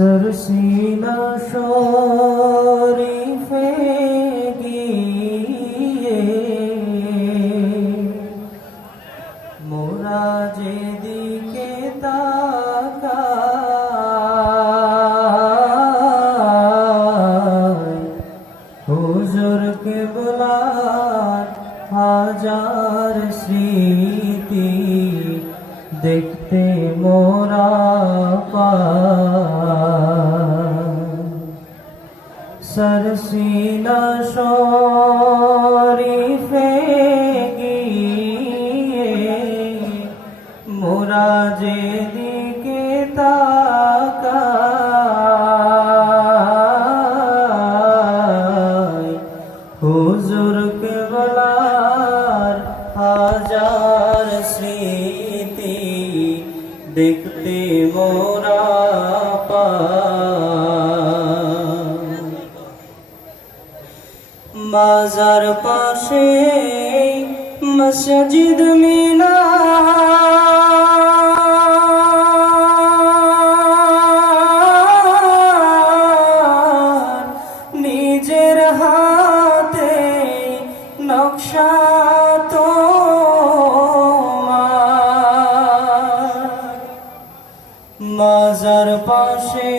সরসিনা শরীফে গিয়ে মোরা যেদিকে তাকাই হুজুর কেবলার হাজার স্মৃতি। দেখতে মোরা সরসিনা শরীফে গিয়ে মোরা যেদিকে তাকাই দেখতে মোরা মাজার পাশে মসজিদ মিনা। নিজের হাতে নকশা মাজার পাশে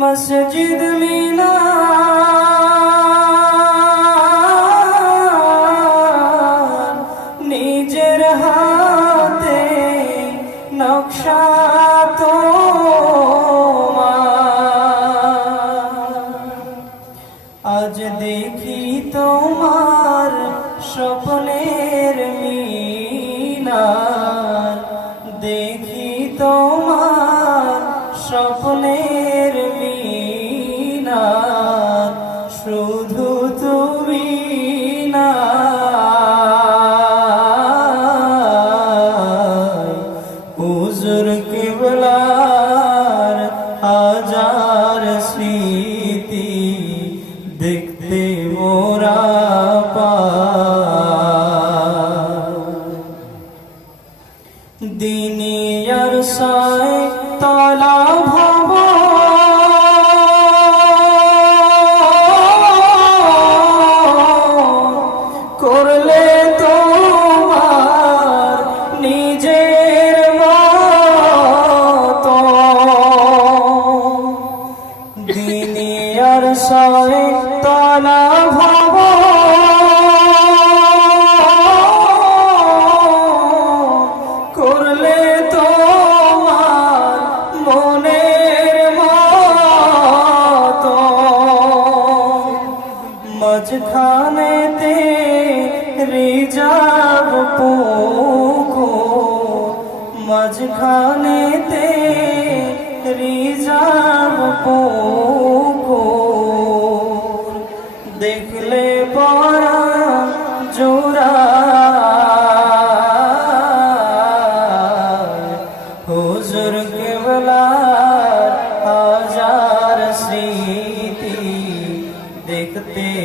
মসজিদ মিনা। নিজের হাতে নকশা তো আজ দেখি তোমার স্বপ্নের মিনার। দেখি তোমার মিনার শুধু তুমি না। হুজুর কেবলার হাজার স্মৃতি দেখতে মোরা দিনিয়ার সায় মাঝখানেতে রিজাব পুকো মাঝখানেতে রিজাব পুকো দেখলে পড়া জোড়া হুজুর কেবলার হাজার স্মৃতি দেখতে মোর